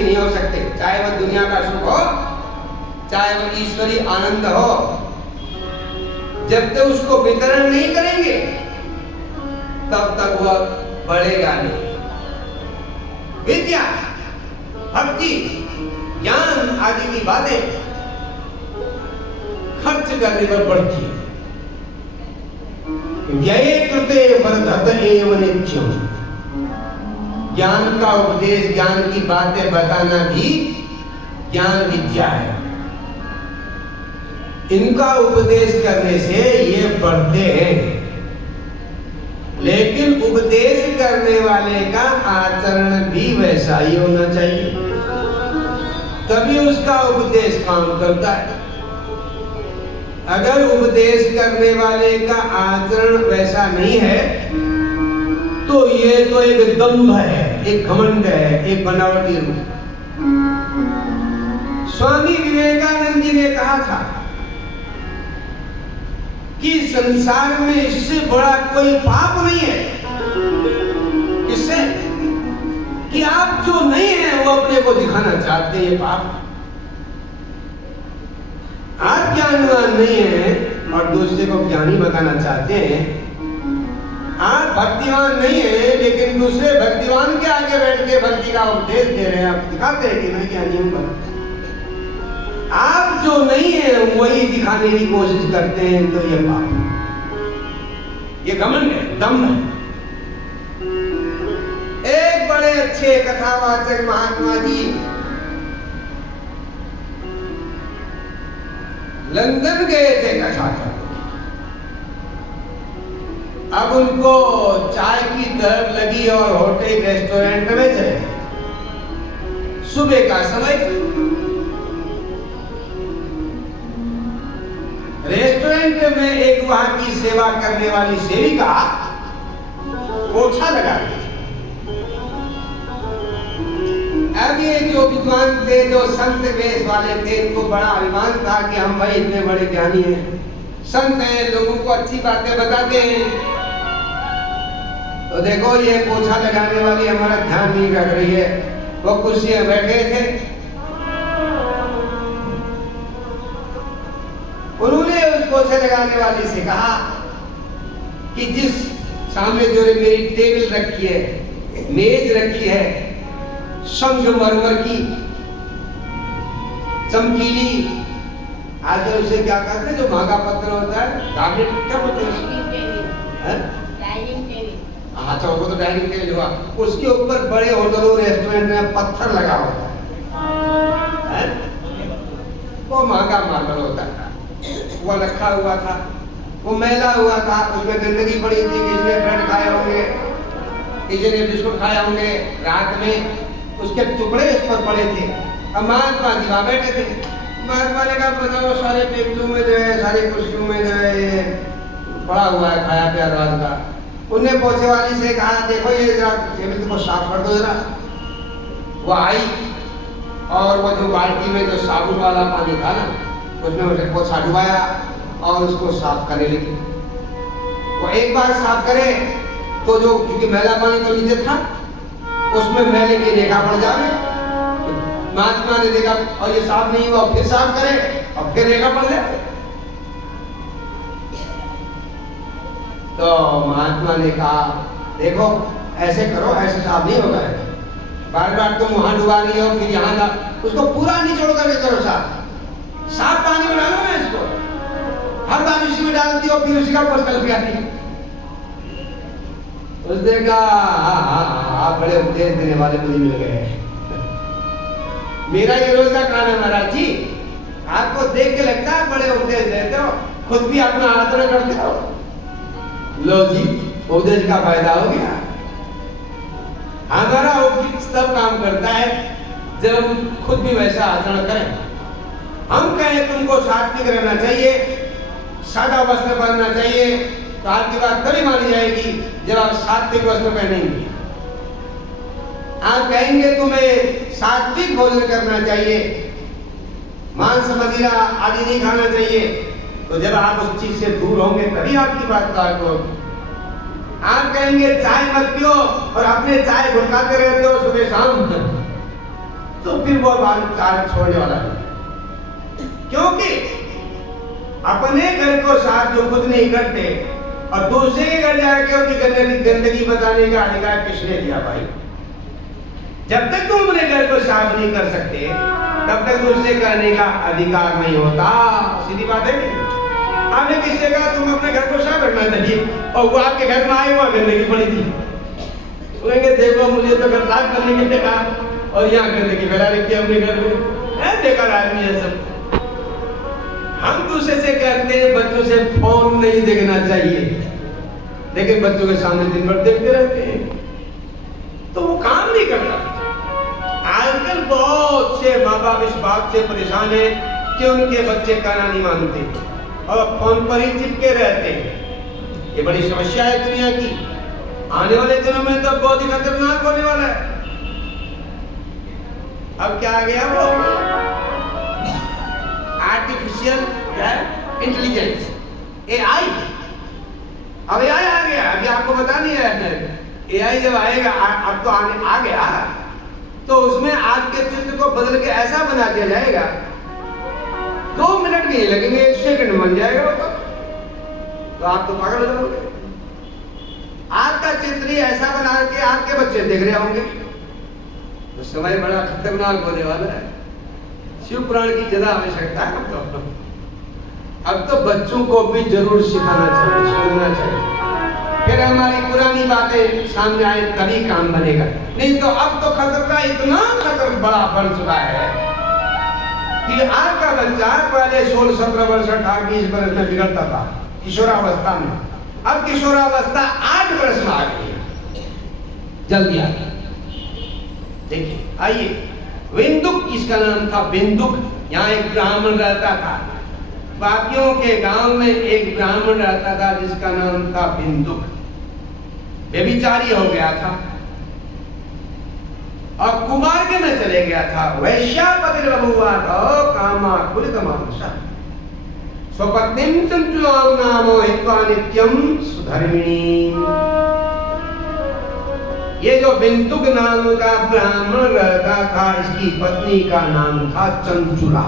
सुखी नहीं हो सकते, चाहे वह दुनिया का सुख हो, चाहे वह ईश्वरीय आनंद हो। जब तक उसको वितरण नहीं करेंगे तब तक वह बढ़ेगा नहीं। विद्या, भक्ति, ज्ञान आदि की बातें खर्च करने पर बढ़ती है। व्यये कृते वर्धत एव नित्यम। ज्ञान का उपदेश, ज्ञान की बातें बताना भी ज्ञान विद्या है। इनका उपदेश करने से ये बढ़ते हैं, लेकिन उपदेश करने वाले का आचरण भी वैसा ही होना चाहिए, तभी उसका उपदेश काम करता है। अगर उपदेश करने वाले का आचरण वैसा नहीं है तो ये तो एक दंभ है, एक घमंड है, एक बनावटी रूप। स्वामी विवेकानंद जी ने कहा था कि संसार में इससे बड़ा कोई पाप नहीं है। किससे? कि आप जो नहीं है वो अपने को दिखाना चाहते हैं, ये पाप। आप ज्ञानवान नहीं हैं और दूसरे को ज्ञानी बताना चाहते हैं। आप भक्तिवान नहीं है लेकिन दूसरे भक्तिवान के आगे बैठ के भक्ति का उपदेश दे रहे हैं, आप दिखाते हैं कि मैं ज्ञानी हूं। आप जो नहीं है वही दिखाने की कोशिश करते हैं, तो ये पाप, ये घमंड है, दम्भ है। एक बड़े अच्छे कथावाचक महात्मा जी लंदन गए थे कथा करने। अब उनको चाय की तरफ लगी और होटल रेस्टोरेंट में चले। सुबह का समय था। रेस्टोरेंट में एक वहां की सेवा करने वाली सेविका पोछा लगा रही थी। अब ये जो विद्वान थे, जो संत वेश वाले थे, इनको बड़ा अभिमान था कि हम भाई इतने बड़े ज्ञानी हैं, संत हैं, लोगों को अच्छी बातें बताते हैं। तो देखो ये पोछा लगाने वाली हमारा ध्यान नहीं रख रही है। वो कुर्सी में बैठे थे, उन्होंने उस पोछे लगाने वाली से कहा कि जिस सामने जो मेरी टेबल रखी है, मेज रखी है, संगमरमर की चमकीली, आजकल उसे क्या कहते हैं, जो भागा पत्थर होता है, गार्डेन क्या बोलते हैं, डाइनिंग टेबल। अच्छा, वो तो डाइनिंग टेबल हुआ। उसके ऊपर बड़े होटलों रेस्टोरेंट में पत्थर लगा होता है, वो महंगा मार्बल होता है। वो रखा हुआ था, वो मैला हुआ था, उसमें गंदगी पड़ी थी। किसी ने ब्रेड खाए होंगे, किसी ने बिस्कुट खाए होंगे, रात में उसके टुकड़े इस पर पड़े थे। अब महात्मा जी वहां बैठे थे। महात्मा ने कहा बताओ, सारे टेबलों में जो है, सारी कुर्सियों में जो है ये पड़ा हुआ है खाया पिया रात का। उनने पोछे वाली से कहा देखो ये जरा टेबल को साफ कर दो जरा। वो आई और वो जो बाल्टी में जो साबुन वाला पानी था ना, उसमें उसे पोछा डुबाया और उसको साफ करने लगी। वो एक बार साफ करे तो जो, क्योंकि मैला पानी तो नीचे था, उसमें मैले की रेखा पड़ जाए। महात्मा ने देखा और ये साफ नहीं हुआ, फिर साफ करे और फिर रेखा पड़ जाए। तो महात्मा ने कहा देखो ऐसे करो, ऐसे साफ नहीं होगा। बार बार तुम वहां डुबा रही हो, फिर यहाँ ला, उसको पूरा निचोड़ करके करो साफ। साफ पानी में डालो ना इसको, हर बार उसी में डालती हो, फिर उसी का पोछा लग जाती। उसने कहा आप बड़े उपदेश देने वाले मुझे मिल गए। मेरा ये रोज का काम है महाराज जी, आपको देख के लगता है बड़े उपदेश देते हो, खुद भी अपना आचरण करते हो। लो जी, उपदेश का फायदा हो गया। हमारा उपदेश तब काम करता है जब हम खुद भी वैसा आचरण करें। हम कहें तुमको सात्विक रहना चाहिए, सादा वस्त्र पहनना चाहिए, तो आपकी बात तभी मानी जाएगी जब आप सात्विक वस्त्र पहनेंगे। आप कहेंगे तुम्हें सात्विक भोजन करना चाहिए, मांस मदिरा आदि नहीं खाना चाहिए, तो जब आप उस चीज से दूर होंगे तभी आपकी बात लागू होगी। आप कहेंगे चाय मत पियो और अपने चाय घुटकाते रहते हो सुबह शाम, तो फिर वो बात छोड़ने वाला नहीं, क्योंकि अपने घर को साफ जो खुद नहीं करते और दूसरे के घर जाके उनकी गंदगी बताने का अधिकार किसने दिया भाई? जब तक तुम अपने घर को साफ नहीं कर सकते तब तक दूसरे करने का अधिकार नहीं होता। सीधी बात है कि आपने किसी से कहा तुम अपने घर को साफ रखना चाहिए और वो आपके घर में आए वहां गंदगी पड़ी थी, बोलेंगे देखो मुझे तो घर साफ करने के लिए कहा और यहाँ गंदगी फैला रखी है अपने घर में। बेकार आदमी है सब। हम दूसरे से कहते हैं बच्चों से फोन नहीं देखना चाहिए, लेकिन बच्चों के सामने दिन भर देखते रहते हैं तो वो काम नहीं करता। आजकल बहुत से माँ बाप इस बात से परेशान है कि उनके बच्चे कहना नहीं मानते और फोन पर ही चिपके रहते हैं। ये बड़ी समस्या है दुनिया की। आने वाले दिनों में तो बहुत ही खतरनाक होने वाला है। अब क्या आ गया वो आर्टिफिशियल इंटेलिजेंस, एआई। अब एआई आ गया, अभी आपको बता नहीं है। एआई जब आएगा, अब तो आ गया, तो उसमें आपके चित्र को बदल के ऐसा बना दिया जाएगा 2 मिनट भी नहीं लगेंगे, 1 सेकंड बन जाएगा वो तो आप तो पागल हो जाओगे। आपका चित्र ही ऐसा बना के आपके बच्चे देख रहे होंगे तो समय बड़ा खतरनाक होने वाला है। शिव पुराण की ज्यादा आवश्यकता है। अब तो बच्चों को भी जरूर सिखाना चाहिए, सुनना चाहिए, फिर हमारी पुरानी बातें सामने आए तभी काम बनेगा। नहीं तो अब तो खतरा इतना बड़ा बढ़ चुका है कि आपका बच्चा पहले 16-17 वर्ष 18-20 वर्ष में बिगड़ता था किशोरावस्था में, अब किशोरावस्था 8 वर्ष में आ गई है, जल्दी आ गई। देखिए आइए, बिंदुक इसका नाम था, बिंदुक। यहाँ एक ब्राह्मण रहता था, बाकियों के गांव में एक ब्राह्मण रहता था जिसका नाम था बिंदुक। व्यभिचारी हो गया था और कुमार्ग में चले गया था। वैश्यापति बभूवा तो कामा कुलितमानुषा स्वपत्नीं चंचुलां नामो हित्वा नित्यं सुधर्मिणी। ये जो बिंदुक नाम का ब्राह्मण रहता था, इसकी पत्नी का नाम था चंचुला,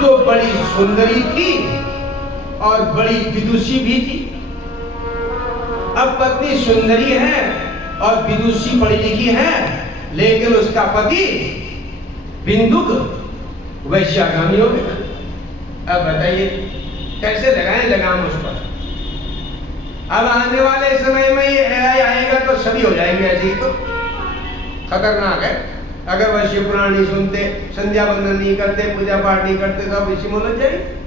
जो बड़ी सुंदरी थी और बड़ी विदुषी भी थी। अब पत्नी सुंदरी है और विदुषी पढ़ी लिखी है, लेकिन उसका पति बिंदुक वैश्यागामी हो गया। अब बताइए कैसे लगाएं लगाम उस पर। अब आने वाले समय में ये एआई आएगा तो सभी हो जाएंगे ऐसे ही, तो खतरनाक है। अगर वह शिव पुराण नहीं सुनते, संध्या बंदन नहीं करते, पूजा पाठ नहीं करते तो अब इसी में लग जाएंगे।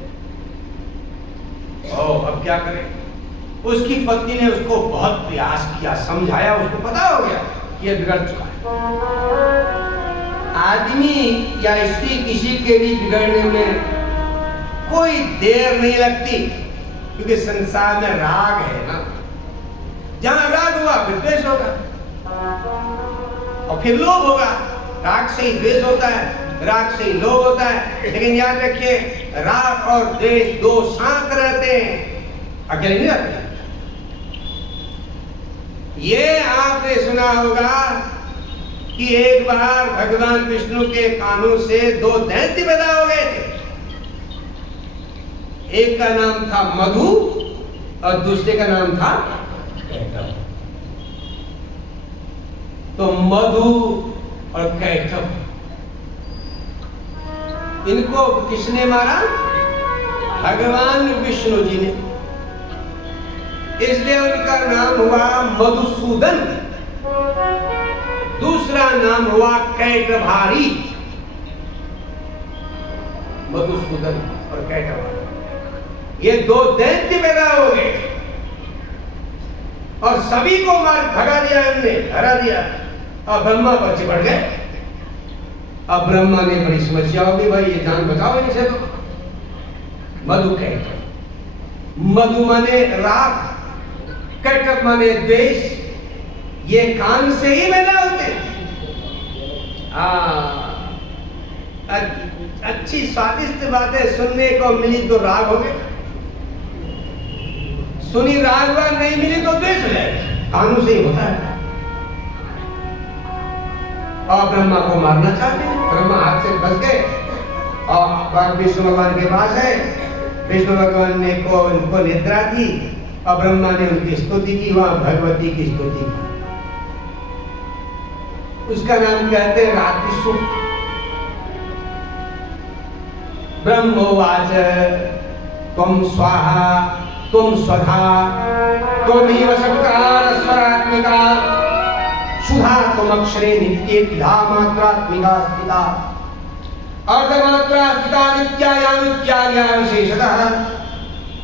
अब क्या करें? उसकी पत्नी ने उसको बहुत प्रयास किया, समझाया, उसको पता हो गया कि ये बिगड़ चुका है। आदमी या स्त्री किसी के भी बिगड़ने में कोई देर नहीं लगती, क्योंकि संसार में राग है ना। जहां राग हुआ फिर द्वेष होगा और फिर लोभ होगा। राग से ही द्वेष होता है, राग से ही लोभ होता है। लेकिन याद रखिए, राग और द्वेष दो साथ रहते हैं, अकेले नहीं रहते। ये आपने सुना होगा कि एक बार भगवान विष्णु के कानों से 2 दैत्य पैदा हो गए थे। एक का नाम था मधु और दूसरे का नाम था कैटभ। तो मधु और कैटभ, इनको किसने मारा? भगवान विष्णु जी ने। इसलिए उनका नाम हुआ मधुसूदन, दूसरा नाम हुआ कैटभारी। मधुसूदन और कैटभारी, ये 2 दैत्य पैदा हो गए और सभी को मार भगा दिया, हमने हरा दिया और ब्रह्मा पर चिपट गए। अब ब्रह्मा ने बड़ी समस्या होगी, भाई ये जान बचाओ इनसे। तो मधु कैटभ, मधु माने राग, कैटभ माने द्वेष। ये कान से ही पैदा होते। अच्छी स्वादिष्ट बातें सुनने को मिली तो राग हो गए, सुनी रागवान नहीं मिली तो द्वेष हो जाएगा। कानों से ही होता है। और ब्रह्मा को मारना चाहते हैं। ब्रह्मा हाथ से फंस गए और विष्णु भगवान के पास है। विष्णु भगवान ने को उनको निद्रा थी और ब्रह्मा ने उनकी स्तुति की, वहां भगवती की स्तुति की। उसका नाम कहते हैं रात्रि सूक्त। ब्रह्मोवाच त्वं स्वाहा त्वं स्वधा त्वमेव शब्दकार स्वरात्मिका सुधा त्वमक्षरे नित्येति धामात्रात्मिका स्थिता अर्धमात्रा स्थिता नित्याया विशेषतः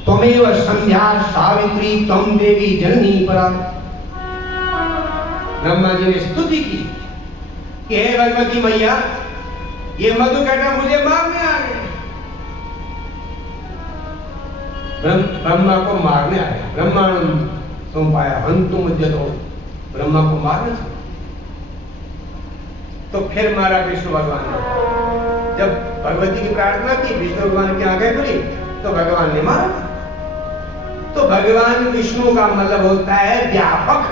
त्वमेव संध्या सावित्री त्वं देवी जननी परा। ब्रह्मा जी ने स्तुति की कि हे भगवती मैया, ये मधुकैटभ मुझे मारने आ गए। ब्रह्मा को मारने आए। ब्रह्मांडं सौंपाया हंतुम उद्यतो, ब्रह्मा को मारना था। तो फिर मारा विष्णु भगवान ने। जब भगवती की प्रार्थना की, विष्णु भगवान की आंखें खुली तो भगवान ने मारा। तो भगवान विष्णु का मतलब होता है व्यापक,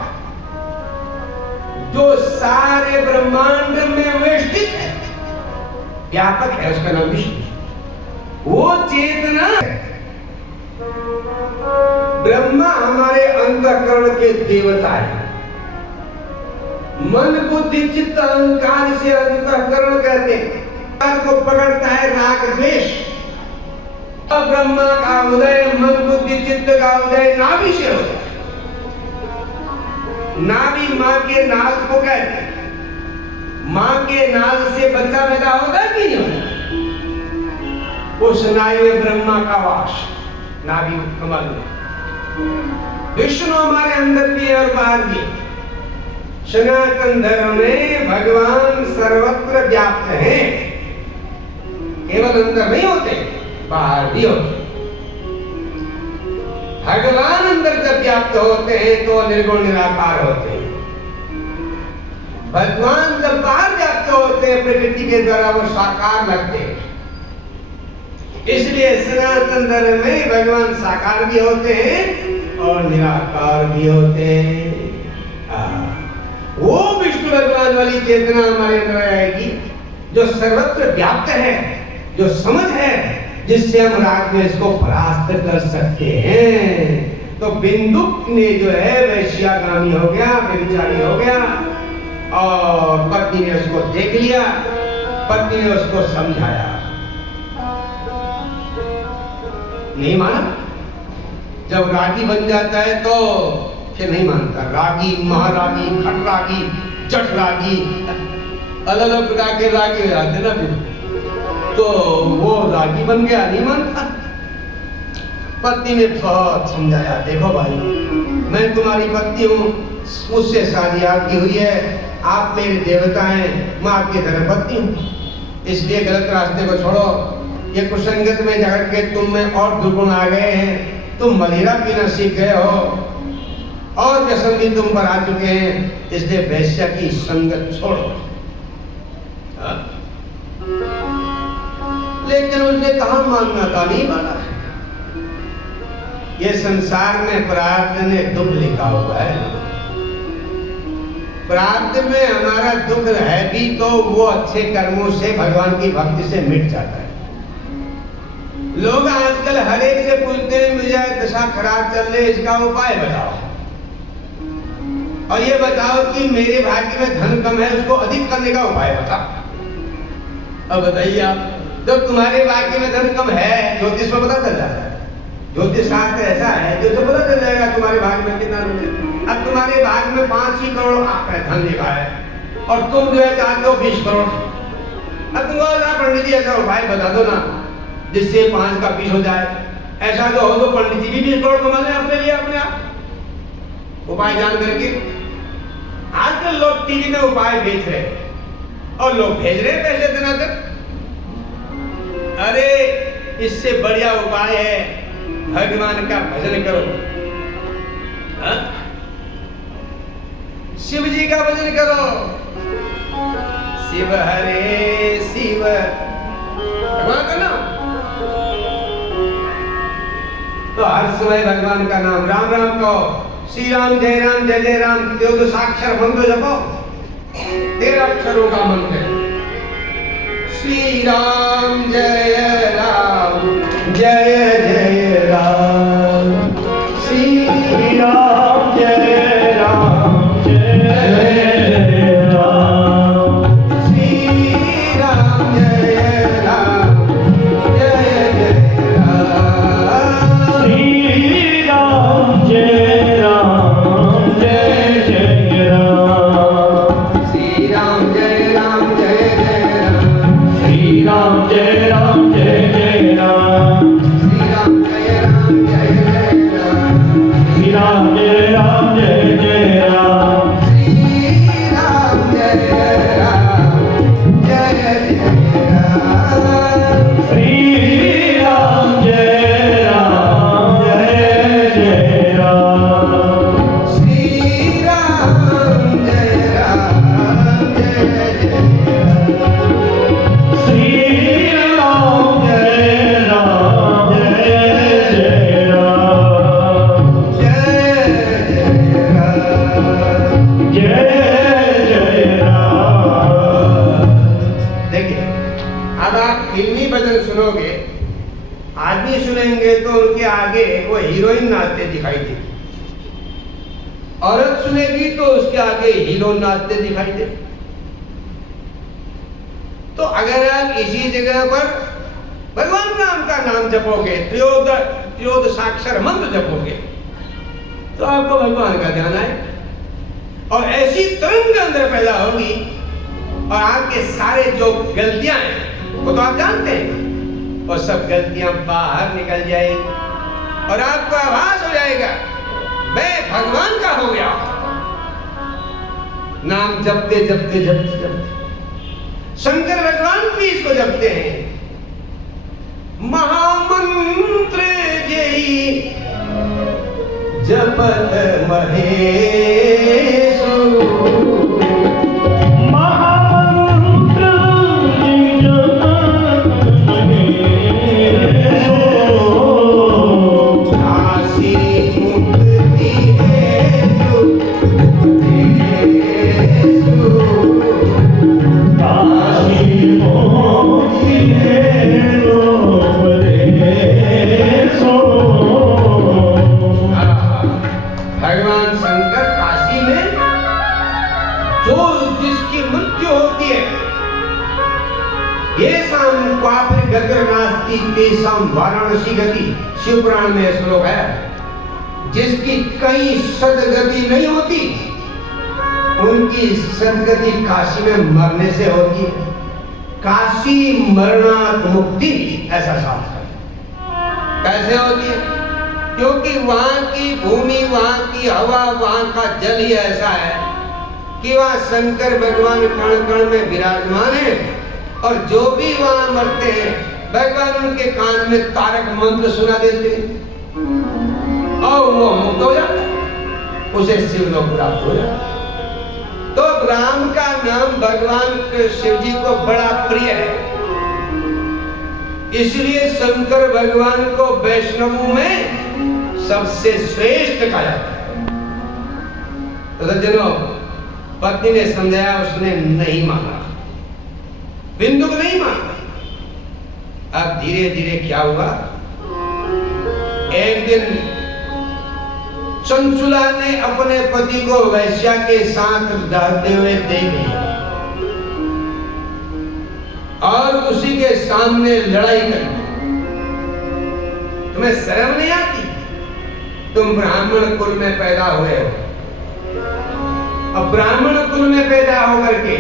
जो सारे ब्रह्मांड में विष्ठित है, व्यापक है, उसका नाम विष्णु। वो चेतना है। ब्रह्मा हमारे अंतःकरण के देवता है। मन बुद्धि चित्त अहंकार से अंतःकरण कहते हैं। को पकड़ता है राग द्वेष। ब्रह्मा का उदय मन बुद्धि चित्त का उदय नाभि से होता है। नाभि मां के नाल को कहते हैं। मां के नाल से बच्चा पैदा होता है कि नहीं होता? उस नाभि में ब्रह्मा का वास, नाभि कमल में। विष्णु हमारे अंदर भी है और बाहर भी। सनातन धर्म में भगवान सर्वत्र व्याप्त हैं, केवल अंदर नहीं होते, बाहर भी होते। भगवान अंदर जब व्याप्त होते हैं तो निर्गुण निराकार होते हैं। भगवान जब बाहर व्याप्त होते हैं प्रकृति के द्वारा, वो साकार लगते हैं। इसलिए सनातन धर्म में भगवान साकार भी होते हैं और निराकार भी होते हैं। वो विष्णु भगवान वाली चेतना हमारे अंदर आएगी जो सर्वत्र व्याप्त है, जो समझ है, जिससे हम राग में इसको परास्त कर सकते हैं। तो बिंदु ने जो है वैश्यागामी हो गया, व्यभिचारी हो गया और पत्नी ने उसको देख लिया, पत्नी ने उसको समझाया, नहीं माना। जब रागी बन जाता है तो फिर नहीं मानता। रागी, महारागी, खटरागी, जठरागी, अलग अलग प्रकार के रागी हो जाते ना, फिर तो वो रागी बन गया, नहीं मानता। पत्नी ने बहुत समझाया, देखो भाई, मैं तुम्हारी पत्नी हूँ, मुझसे शादी आपकी हुई है, आप मेरे देवता हैं, मैं आपकी धर्मपत्नी हूँ, इसलिए गलत रास्ते को छोड़ो। ये कुसंगत में जाकर के तुम में और दुर्गुण आ गए हैं, तुम मदिरा पीना सीख गए हो और व्यसन भी तुम पर आ चुके हैं, इसलिए वैश्या की संगत छोड़ो। लेकिन उसने कहा मानना था, नहीं माना। ये संसार में प्रारब्ध ने दुख लिखा हुआ है। प्रारब्ध में हमारा दुख है भी तो वो अच्छे कर्मों से भगवान की भक्ति से मिट जाता है। लोग आजकल हर एक से पूछते हैं, मुझे दशा खराब चल रही है, इसका उपाय बताओ, और ये बताओ कि मेरे भाग्य में धन कम है, उसको अधिक करने का उपाय बताओ। अब बताइए आप, जब तुम्हारे भाग्य में धन कम है, ज्योतिष में पता चल जाता है। ज्योतिष शास्त्र ऐसा है जो पता चल जाएगा तुम्हारे भाग्य में कितना धन है। अब तुम्हारे भाग्य में 5 ही करोड़ आपका धन लिखा है और तुम जो है चाहते हो 20 करोड़। अब तुमको पंडित जी ऐसा उपाय बता दो ना जिससे 5 का 20 हो जाए। ऐसा तो हो तो पंडित जी भी 20 करोड़ कमा लें अपने लिए, अपने आप उपाय जान करके। आजकल लोग टीवी में उपाय बेच रहे हैं और लोग भेज रहे हैं पैसे देना तक। अरे इससे बढ़िया उपाय है भगवान का भजन करो। शिव जी का भजन करो। शिव हरे शिव, भगवान का नाम, तो हर समय भगवान का नाम, राम राम कहो, श्री राम जय जय राम, 14 साक्षर मंत्र जपो। 13 अक्षरों का मंत्र है। श्री राम जय राम जय जय राम, श्री राम जय राम जय जय राम, श्री राम जय राम जय जय राम, श्री राम जय राम जय जय राम, श्री राम जय राम जय जय राम, श्री राम जय राम जय जय राम, श्री राम जय राम जय जय राम, श्री राम जय राम जय जय राम, श्री राम जय राम जय जय राम, श्री राम जय राम जय जय राम, श्री राम जय राम जय जय राम, श्री राम जय राम जय जय राम, जय जय राम। देखिए, अब आप फिल्मी भजन सुनोगे, आदमी सुनेंगे तो उनके आगे वो हीरोइन नाचते दिखाई देगी, औरत सुनेगी तो उसके आगे हीरो नाचते दिखाई दे। तो अगर आप इसी जगह पर भगवान राम का नाम जपोगे, त्रियोदशाक्षर मंत्र जपोगे, तो आपको भगवान का ध्यान आए और ऐसी तरंग अंदर पैदा होगी और आपके सारे जो गलतियां हैं वो तो आप जानते हैं, और सब गलतियां बाहर निकल जाएगी और आपको आभास हो जाएगा मैं भगवान का हो गया। नाम जपते जपते जपते जपते शंकर भगवान भी इसको जपते हैं। महामंत्र जय जपत महेशो, महामंत्र जय जपत महेशो, काशी मुक्ति हेतु उपदेशो, काशी मुक्ति हेतु उपदेशो। भगवान शंकर काशी में जो जिसकी मृत्यु होती है, ये शाम क्वापि गतिर नास्ति तेषां वाराणसी गति, शिव पुराण में श्लोक है, जिसकी कहीं सदगति नहीं होती उनकी सदगति काशी में मरने से होती है। काशी मरणात् मुक्ति, ऐसा शास्त्र है। कैसे होती है? क्योंकि वहां की भूमि, वहां की हवा, वहां का जल ही ऐसा है कि वहां शंकर भगवान कण कण में विराजमान है और जो भी वहां मरते हैं भगवान उनके कान में तारक मंत्र सुना देते हैं और वो मुक्त हो जाता है, उसे शिवलोक प्राप्त हो जाता है। तो राम का नाम भगवान शिव जी को बड़ा प्रिय है, इसलिए शंकर भगवान को वैष्णवों में सबसे श्रेष्ठ कहा जाता है। तो सज्जनों, पत्नी ने समझाया, उसने नहीं माना, बिंदु को नहीं माना। अब धीरे धीरे क्या हुआ, एक दिन चंचुला ने अपने पति को वैश्या के साथ रहते हुए देख लिया और उसी के सामने लड़ाई कर। तुम्हें शर्म नहीं आती? तुम ब्राह्मण कुल में पैदा हुए हो, अब ब्राह्मण कुल में पैदा होकर के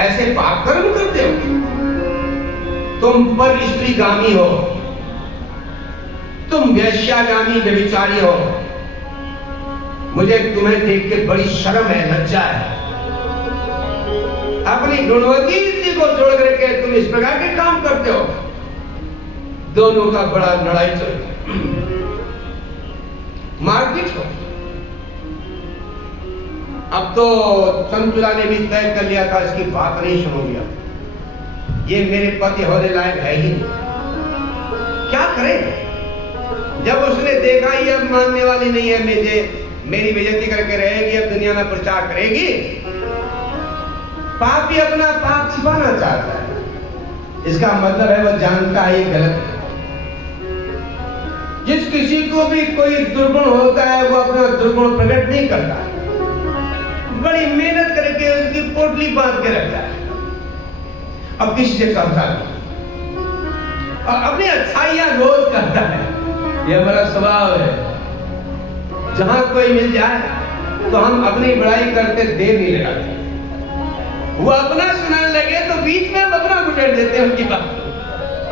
ऐसे पाप कर्म करते हो? तुम पर स्त्रीगामी हो, तुम वेश्यागामी व्यभिचारी हो। मुझे तुम्हें देख के बड़ी शर्म है, लज्जा है। अपनी गुणवती स्त्री को छोड़ करके तुम इस प्रकार के काम करते हो। दोनों का बड़ा लड़ाई चल रही, मारपीट हो। अब तो चंचुला ने भी तय कर लिया था, इसकी बात नहीं सुनूंगी, ये मेरे पति होने लायक है ही नहीं। क्या करे? जब उसने देखा ये अब मानने वाली नहीं है, मेरी बेइज्जती करके रहेगी, अब दुनिया में प्रचार करेगी। पापी अपना पाप छिपाना चाहता है, इसका मतलब है वह जानता है ये गलत है। जिस किसी को भी कोई दुर्गुण होता है वो अपना दुर्गुण प्रकट नहीं करता, बड़ी मेहनत करके उसकी पोटली बांध के रखता है, अब किसी से कहता नहीं, और अपनी अच्छाइयां रोज करता है। यह हमारा स्वभाव है। जहां कोई मिल जाए तो हम अपनी बड़ाई करते देर नहीं लगाते, वो अपना सुनाने लगे तो बीच में अपना गुजर देते हैं उनकी बात,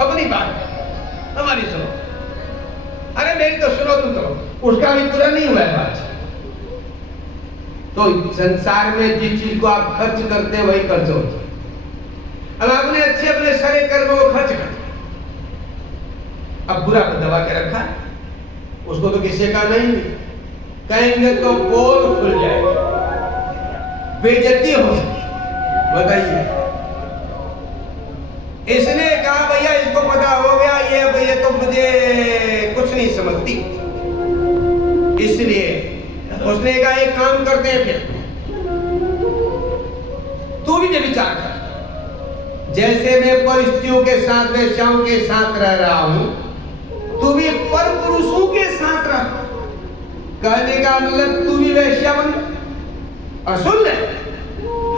अपनी बात हमारी सुनो, अरे मेरी तो सुनो तुम तो, उसका भी पूरा नहीं हुआ है बात। तो संसार में जिस चीज को आप खर्च करते हैं वही खर्च होता है। अब आपने अच्छे अपने सारे कर्मों को खर्च कर, अब बुरा को दबा के रखा है, उसको तो किसी का नहीं, कहेंगे तो पोल खुल जाएगी, बेइज्जती हो जाएगी। बताइए, इसने कहा भैया इसको पता हो गया, ये तो मुझे कुछ नहीं समझती, इसलिए उसने कहा एक काम करते हैं, फिर तू भी विचार कर, जैसे मैं परिस्थितियों के साथ वेश्याओं के साथ रह रहा हूं, तू भी पर पुरुषों के साथ रह। कहने का मतलब तू भी वेश्या बन, और सुन ले,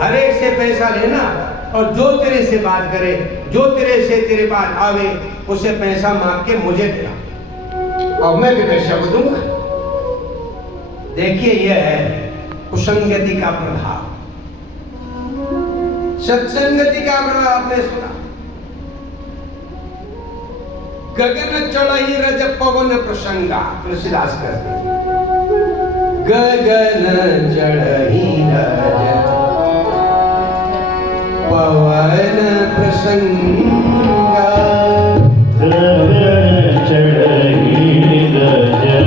हर एक से पैसा लेना, और जो तेरे से बात करे, जो तेरे से तेरे पास आवे, उसे पैसा मांग के मुझे देना, और मैं भी वेश्या को दूंगा। देखिए, यह है कुसंगति का प्रभाव। सत्संगति का प्रभाव आपने सुना, गगन चढ़ई रज पवन प्रसंगा, तुलसीदास कहते हैं, गगन चढ़ई रज पवन प्रसंगा, गगन चढ़ई रज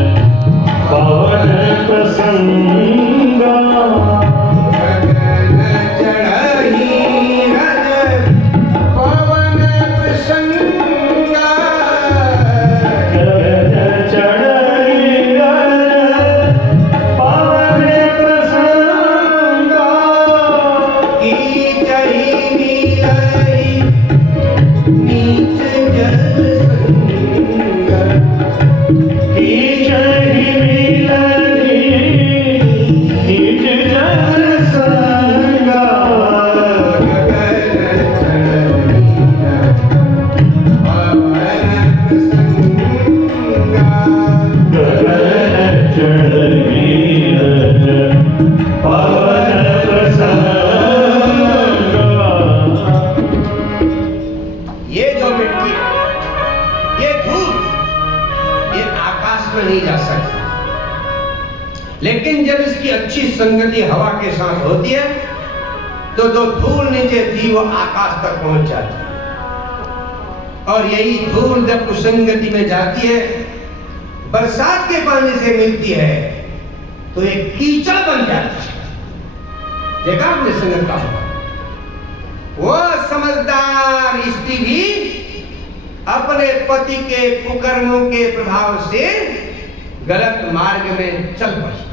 पवन प्रसंगा, गगन चढ़ई रज पवन प्रसंगा, गगन चढ़ई रज पवन प्रसंगा, की जही नीलई नीच जल संगा, की चढ़ी मिलनी नीच जल संगा, गगन चढ़ई रज पवन प्रसंगा, गगन चढ़ी रज पवन प्रसंगा। ये जो मिट्टी है, ये धूल, ये आकाश में नहीं जा सकती, लेकिन जब इसकी अच्छी संगति हवा के साथ होती है तो जो धूल नीचे थी वो आकाश तक पहुंच जाती है, और यही धूल जब कुसंगति में जाती है, बरसात के पानी से मिलती है तो एक कीचड़ बन जाती है। देखा आपने संगत का होगा, वो समझदार स्त्री भी अपने पति के कुकर्मों के प्रभाव से गलत मार्ग में चल पड़ी,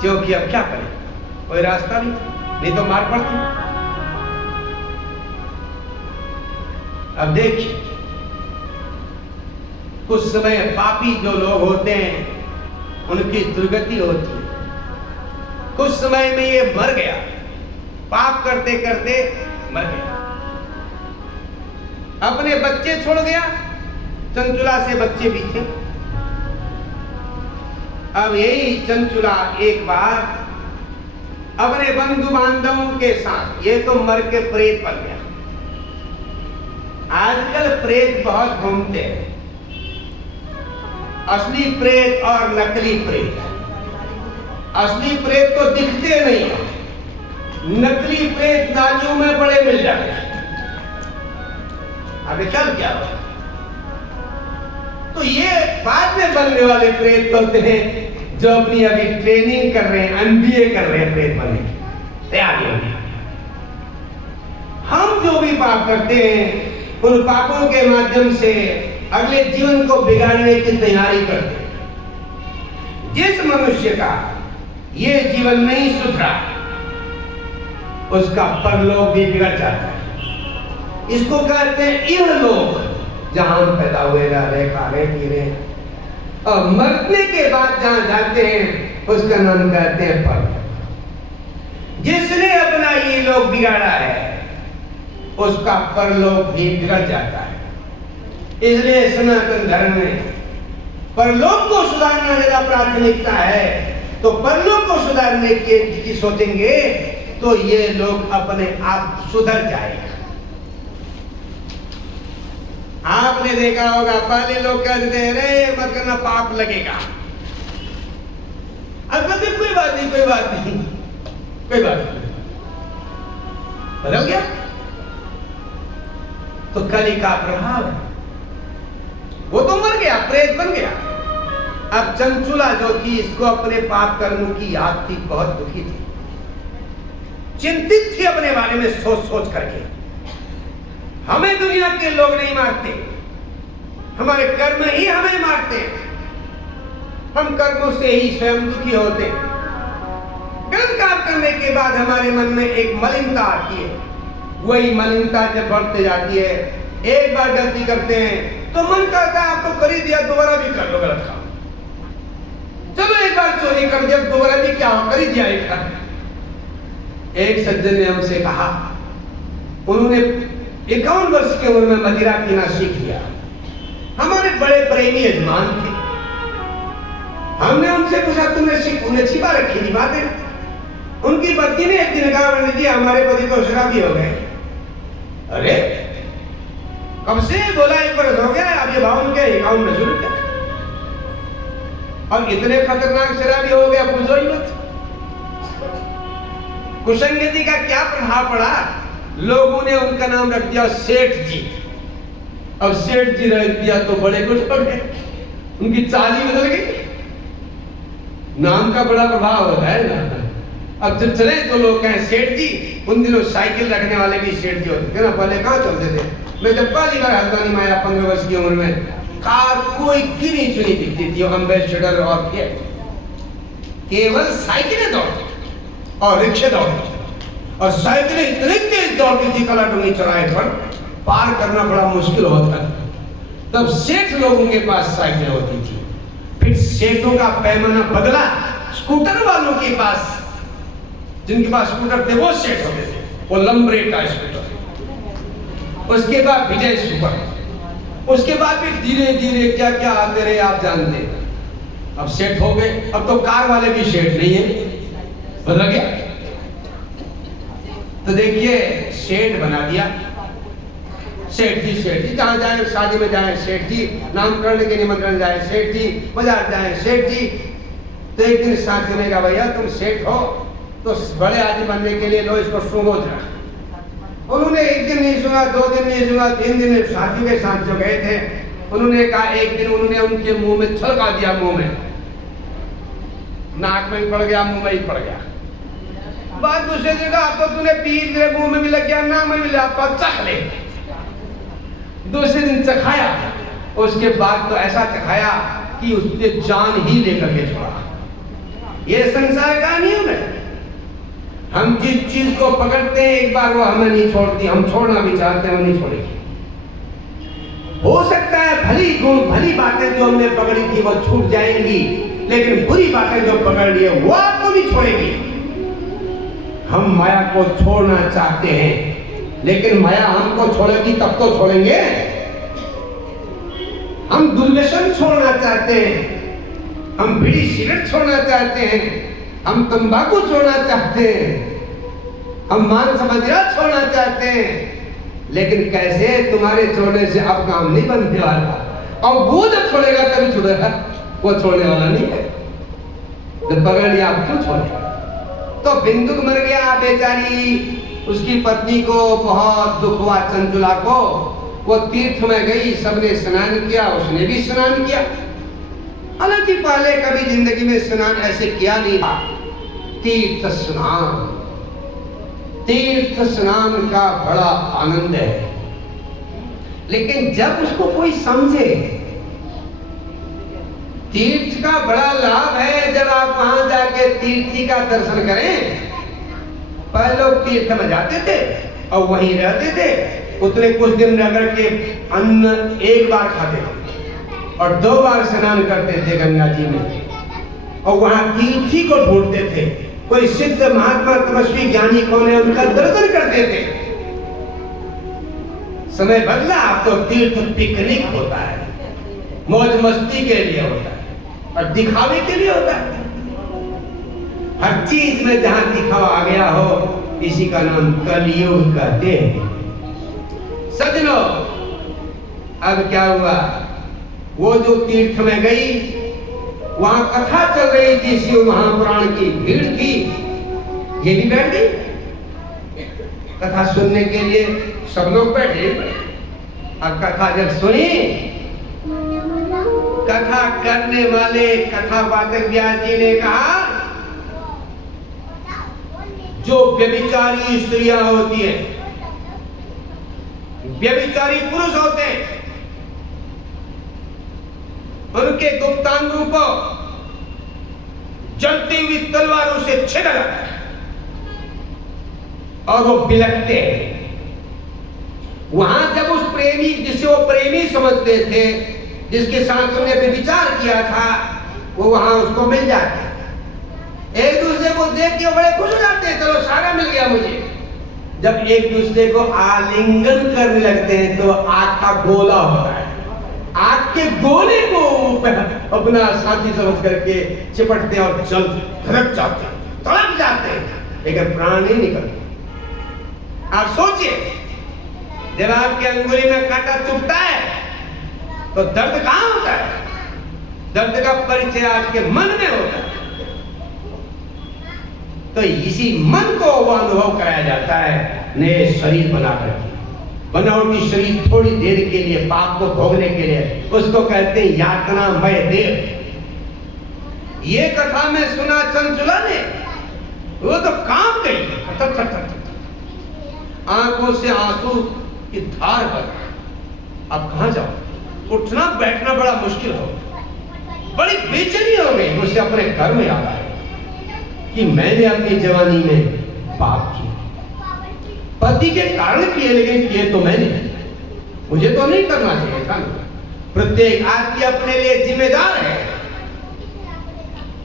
क्योंकि अब क्या करें, कोई रास्ता नहीं तो मार पड़ती। अब देखिए, कुछ समय पापी जो लोग होते हैं उनकी दुर्गति होती है, कुछ समय में ये मर गया, पाप करते करते मर गया, अपने बच्चे छोड़ गया, चंचुला से बच्चे भी थे। अब यही चंचुला एक बार अपने बंधु बांधवों के साथ, ये तो मर के प्रेत बन गया। आजकल प्रेत बहुत घूमते हैं, असली प्रेत और नकली प्रेत। असली प्रेत तो दिखते नहीं, नकली प्रेत नालियों में बड़े मिल जाते हैं। अबे चल क्या हो? तो ये बाद में बनने वाले प्रेत होते हैं जो अपनी अभी ट्रेनिंग कर रहे हैं, एमबीए कर रहे हैं प्रेत बनने की तैयारी होगी। हम जो भी पाप करते हैं उन पापों के माध्यम से अगले जीवन को बिगाड़ने की तैयारी करते हैं, जिस मनुष्य का ये जीवन नहीं सुधरा उसका परलोक भी बिगड़ जाता है। इसको कहते हैं इहलोक, जहां हम पैदा हुए, रह रहे, खा रहे, पी रहे, और मरने के बाद जहां जाते हैं उसका नाम कहते हैं परलोक। जिसने अपना ये लोक बिगाड़ा है उसका परलोक भी बिगड़ जाता है। इसलिए सनातन धर्म में परलोक को सुधारना ज्यादा प्राथमिकता है। तो परलोक को सुधारने की सोचेंगे तो ये लोग अपने आप सुधर जाएगा। आपने देखा होगा पहले लोग कहते हैं रे मत करना पाप लगेगा। अब कहते कोई बात नहीं, कोई बात नहीं, कोई बात नहीं, बदल गया। तो कली का प्रभाव है, वो तो मर गया, प्रेत बन गया। अब चंचुला जो थी इसको अपने पाप कर्मों की याद थी, बहुत दुखी थी, चिंतित थी अपने बारे में सोच सोच करके। हमें दुनिया के लोग नहीं मारते, हमारे कर्म ही हमें मारते हैं। हम कर्मों से ही स्वयं दुखी होते हैं। गलत काम करने के बाद हमारे मन में एक मलिनता आती है। वही मलिनता जब बढ़ते जाती है, एक बार गलती करते हैं तो मन करता है आपको कर ही दिया, दोबारा भी कर लो गलत काम। चलो एक बार चोरी कर दिया, दोबारा भी क्या हो, कर ही दिया एक बार। एक सज्जन ने हमसे कहा, उन्होंने 51 वर्ष की उम्र में मदिरा पीना सीख लिया। हमारे बड़े प्रेमी यजमान थे। हमने उनसे पूछा तुमने छिपा रखी थी बातें। उनकी पत्नी ने एक दिन कहा, पंडित जी हमारे पति तो शराबी हो गए। अरे कब से? बोला 1 बरस हो गया, अब ये 52 के 51 में शुरू किया, और इतने खतरनाक शराबी हो गया पूछो ही मत। कुसंगति का क्या प्रभाव पड़ा? लोगों ने उनका नाम रख दिया सेठ जी। अब सेठ जी रख दिया तो बड़े कुछ हो गए, उनकी चाल ही बदल गई। नाम का बड़ा प्रभाव होता है ना। अब जब चले तो लोग कहें सेठ जी। उन दिनों साइकिल रखने वाले भी सेठ जी होते थे ना, पहले कहाँ चलते थे। मैं जब पहली बार हल्द्वानी में आया 15 वर्ष की उम्र में, कार कोई गिनी चुनी दिखती थी, अम्बेसडर और केवल साइकिलें दौड़ती और रिक्शे दौड़ती, और साइकिलें इतनी तेज दौड़ती थी कला डूंगी चौराहे पर, पार करना बड़ा मुश्किल होता था। तब सेठ लोगों के पास साइकिलें होती थी। फिर सेठों का पैमाना बदला, स्कूटर वालों के पास, जिनके पास स्कूटर थे वो सेठ होते थे, वो लंबरे का स्कूटर। उसके बाद विजय सुपर, उसके बाद भी धीरे धीरे क्या क्या आते रहे आप जानते हैं। अब सेठ हो गए। अब तो कार वाले भी सेठ नहीं है, बदल गया। तो देखिए सेठ बना दिया, सेठ जी जहां जाए, शादी में जाए सेठ जी, नामकरण के निमंत्रण जाए सेठ जी, बाजार जाए सेठ जी। तो एक दिन साथी ने कहा भैया तुम सेठ हो तो बड़े आदमी बनने के लिए लो इसको सूंघो जरा। उन्होंने एक दिन नहीं सुना, 2 दिन नहीं सुना, 3 दिन साथियों के साथ जो गए थे, उन्होंने कहा, एक दिन उन्होंने उनके मुंह में छलका दिया, मुंह में, नाक में भी पड़ गया, मुंह में ही पड़ गया। बात दूसरे दिन का, आपको तूने पी, तेरे मुंह में भी लग गया, नाक में भी लगा, आपको चख ले। दूसरे दिन चखाया, उसके बाद तो ऐसा चखाया कि उसने जान ही लेकर के छोड़ा। ये संसार का नियम है। हम जिस चीज को पकड़ते हैं एक बार वो हमें नहीं छोड़ती, हम छोड़ना भी चाहते हैं वो नहीं छोड़ेगी। हो सकता है भली बातें जो हमने पकड़ी थी वो छूट जाएंगी, लेकिन बुरी बातें जो पकड़ ली है वो आपको नहीं छोड़ेगी। हम माया को छोड़ना चाहते हैं, लेकिन माया हमको छोड़ेगी तब तो छोड़ेंगे। हम दुर्व्यसन छोड़ना चाहते हैं, हम बीड़ी सिगरेट छोड़ना चाहते हैं, हम तंबाकू छोड़ना चाहते हैं, हम मांस मदिरा छोड़ना चाहते हैं, लेकिन कैसे? तुम्हारे छोड़ने से अब काम नहीं बनने वाला। और वो जब छोड़ेगा तभी छुड़ेगा, वो छोड़ने वाला नहीं है। जब पकड़ लिया आप क्यों छोड़ेगा? तो बिंदुक मर गया बेचारी, उसकी पत्नी को बहुत दुख हुआ, चंचुला को। वो तीर्थ में गई, सबने स्नान किया, उसने भी स्नान किया। हालांकि पहले कभी जिंदगी में स्नान ऐसे किया नहीं था। तीर्थ स्नान का बड़ा आनंद है, लेकिन जब उसको कोई समझे, तीर्थ का बड़ा लाभ है जब आप वहां जाके तीर्थी का दर्शन करें। पहले लोग तीर्थ में जाते थे और वहीं रहते थे, उतने कुछ दिन रह करके अन्न एक बार खाते थे और 2 बार स्नान करते थे गंगा जी में, और वहां तीर्थी को ढूंढते थे। कोई सिद्ध महात्मा तपस्वी ज्ञानी कौन है, उनका दर्शन करते थे। समय बदला, अब तो तीर्थ पिकनिक होता है, मौज मस्ती के लिए होता है और दिखावे के लिए होता है। हर चीज में जहां दिखावा आ गया हो, इसी का नाम कलयुग कहते हैं। सज्जनों, अब क्या हुआ, वो जो तीर्थ में गई, वहां कथा चल रही थी, शिव महापुराण की भीड़ थी, ये भी बैठ गई कथा सुनने के लिए। सब लोग बैठे। अब कथा जब सुनी, कथा करने वाले कथावाचक व्यास जी ने कहा, जो व्यभिचारी स्त्रियां होती हैं, व्यभिचारी पुरुष होते हैं, उनके गुप्तांगों को जलती हुई तलवारों से छेड़ा जाता है और वो बिलखते हैं। वहां जब उस प्रेमी, जिसे वो प्रेमी समझते थे, जिसके साथ उन्होंने व्यभिचार किया था, वो वहां उसको मिल जाते, एक दूसरे को देख के बड़े खुश हो जाते हैं, चलो सारा मिल गया मुझे। जब एक दूसरे को आलिंगन करने लगते हैं तो आग का गोला होता है, आग के गोले को अपना साथी समझ करके चिपटते हैं और जल धड़क जाते हैं, तड़प जाते हैं, लेकिन प्राण नहीं निकलते। आप सोचिए, जब आपके अंगुली में कांटा चुभता है तो दर्द कहां होता है? दर्द का परिचय आपके मन में होता है। तो इसी मन को वो अनुभव कराया जाता है नए शरीर बना करके। बनावटी शरीर थोड़ी देर के लिए, पाप को भोगने के लिए, उसको कहते हैं यातनामय देह। ये कथा में सुना चंचुला ने, वो तो कांप गई, आंखों से आंसू की धार बह। अब कहां जाओ, उठना बैठना बड़ा मुश्किल हो, बड़ी बेचैनी हो गई। मुझे अपने घर में याद आया कि मैंने अपनी जवानी में पाप किया, पति के कारण किए, लेकिन किए तो मैंने, मुझे तो नहीं करना चाहिए था। प्रत्येक आदमी अपने लिए जिम्मेदार है,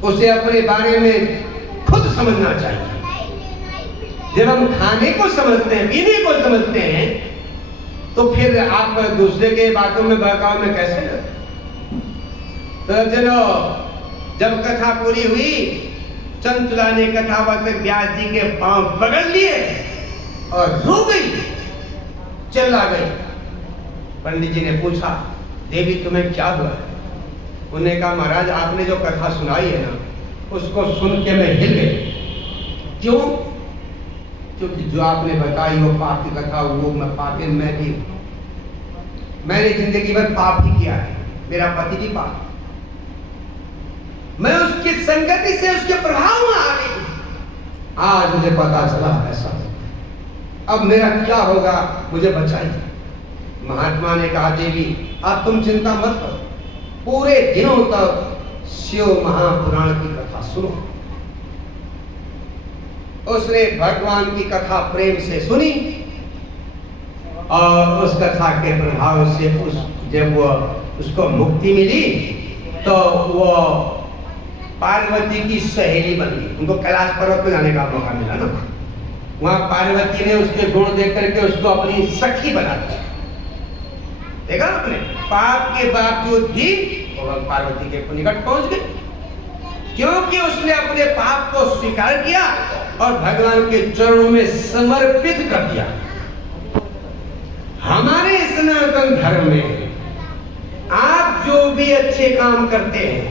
उसे अपने बारे में खुद समझना चाहिए। जब हम खाने को समझते हैं, पीने को समझते हैं, तो फिर आप दूसरे के बातों में बहकाव में कैसे लगते? तो जब कथा पूरी हुई, चंचुला ने कथावाचक व्यास जी के पांव पकड़ लिए और रो गई, चिल्ला गई। पंडित जी ने पूछा, देवी तुम्हें क्या हुआ है? उन्होंने कहा, महाराज आपने जो कथा सुनाई है ना, उसको सुन के मैं हिल गई। क्यों? क्योंकि जो आपने बताई वो पाप की कथा, वो मैं पापी मैं भी, मैंने जिंदगी भर पाप ही किया है, मेरा पति भी पाप, मैं उसकी संगति से, उसके प्रभाव में आ गई। आज मुझे पता चला ऐसा, अब मेरा क्या होगा, मुझे बचाइए। महात्मा ने कहा, देवी आप तुम चिंता मत करो, पूरे दिनों तक शिव महापुराण की कथा सुनो। उसने भगवान की कथा प्रेम से सुनी और उस कथा के प्रभाव से जब वो उसको मुक्ति मिली तो वो पार्वती की सहेली बन गई। उनको कैलाश पर्वत पे जाने का मौका मिला ना, वहां पार्वती ने उसके गुण देख करके उसको अपनी सखी बना दिया। देखा आपने, पाप के बावजूद भी पार्वती के निकट पहुंच गए, क्योंकि उसने अपने पाप को स्वीकार किया और भगवान के चरणों में समर्पित कर दिया। हमारे सनातन धर्म में आप जो भी अच्छे काम करते हैं,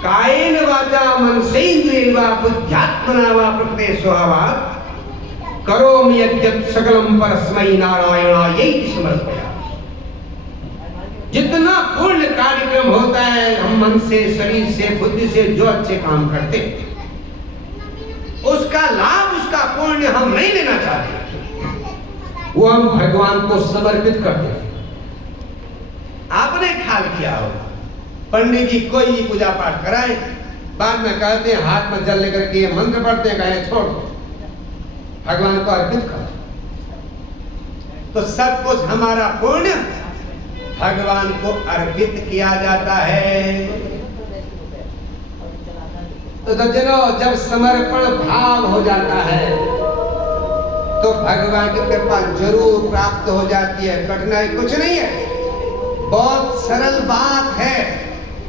कायेन वाचा मनसेन्द्रियेण वा बुद्ध्यात्मना वा प्रकृते स्वभावात् करोमि यद्यत् सकलं परस्मै नारायणायै समर्पयामि। जितना पूर्ण कार्यक्रम होता है, हम मन से, शरीर से, बुद्धि से जो अच्छे काम करते हैं, उसका लाभ, उसका पुण्य हम नहीं लेना चाहते, वो हम भगवान को समर्पित करते हैं। आपने ख्याल किया होगा, पंडित जी कोई भी पूजा पाठ कराए, बाद में कहते हैं हाथ में जल लेकर के ये मंत्र पढ़ते हैं, कहे छोड़ दो, भगवान को अर्पित करो। तो सब कुछ हमारा पुण्य भगवान को अर्पित किया जाता है। तो सज्जनों, जब समर्पण भाव हो जाता है तो भगवान की कृपा जरूर प्राप्त हो जाती है। कठिनाई कुछ नहीं है, बहुत सरल बात है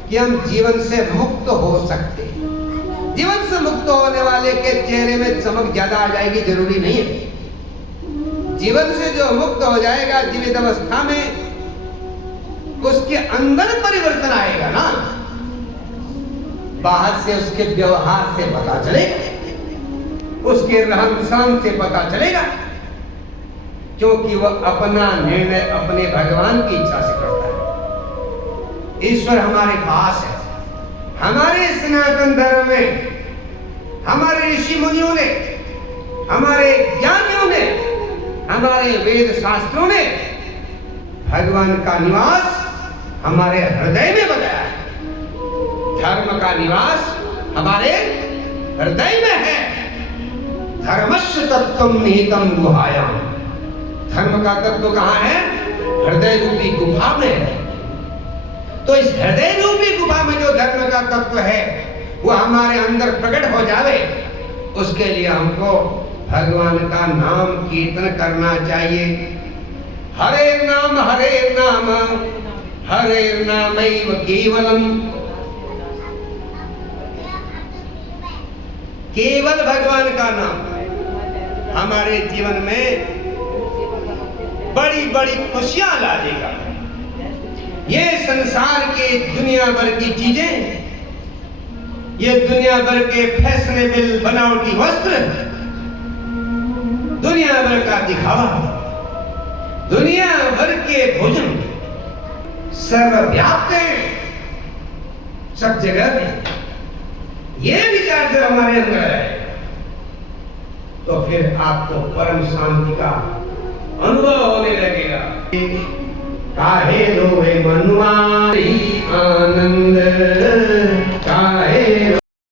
कि हम जीवन से मुक्त हो सकते हैं। जीवन से मुक्त होने वाले के चेहरे में चमक ज्यादा आ जाएगी जरूरी नहीं है। जीवन से जो मुक्त हो जाएगा जीवित अवस्था में, उसके अंदर परिवर्तन आएगा ना, बाहर से उसके व्यवहार से पता चलेगा, उसके रहन सहन से पता चलेगा, क्योंकि वह अपना निर्णय अपने भगवान की इच्छा से करता है। ईश्वर हमारे पास है। हमारे सनातन धर्म में हमारे ऋषि मुनियों ने, हमारे ज्ञानियों ने, हमारे वेद शास्त्रों ने भगवान का निवास हमारे हृदय में बताया है। धर्म का निवास हमारे हृदय में है। धर्मस्य तत्वम निहितम गुहायाम। धर्म का तत्व कहाँ है? हृदय रूपी गुफा में है। तो इस हृदय रूपी गुफा में जो धर्म का तत्व है वो हमारे अंदर प्रकट हो जावे, उसके लिए हमको भगवान का नाम कीर्तन करना चाहिए। हरे नाम नामैव केवलम। केवल भगवान का नाम हमारे जीवन में बड़ी बड़ी खुशियां ला देगा। ये संसार के दुनिया भर की चीजें, ये दुनिया भर के फैशनेबल बनावटी वस्त्र, दुनिया भर का दिखावा, दुनिया भर के भोजन सर्वव्याप्त है, सब जगह में। ये विचार जब हमारे अंदर है तो फिर आपको परम शांति का अनुभव होने लगेगा। काहे रोवे मनुआ आनंद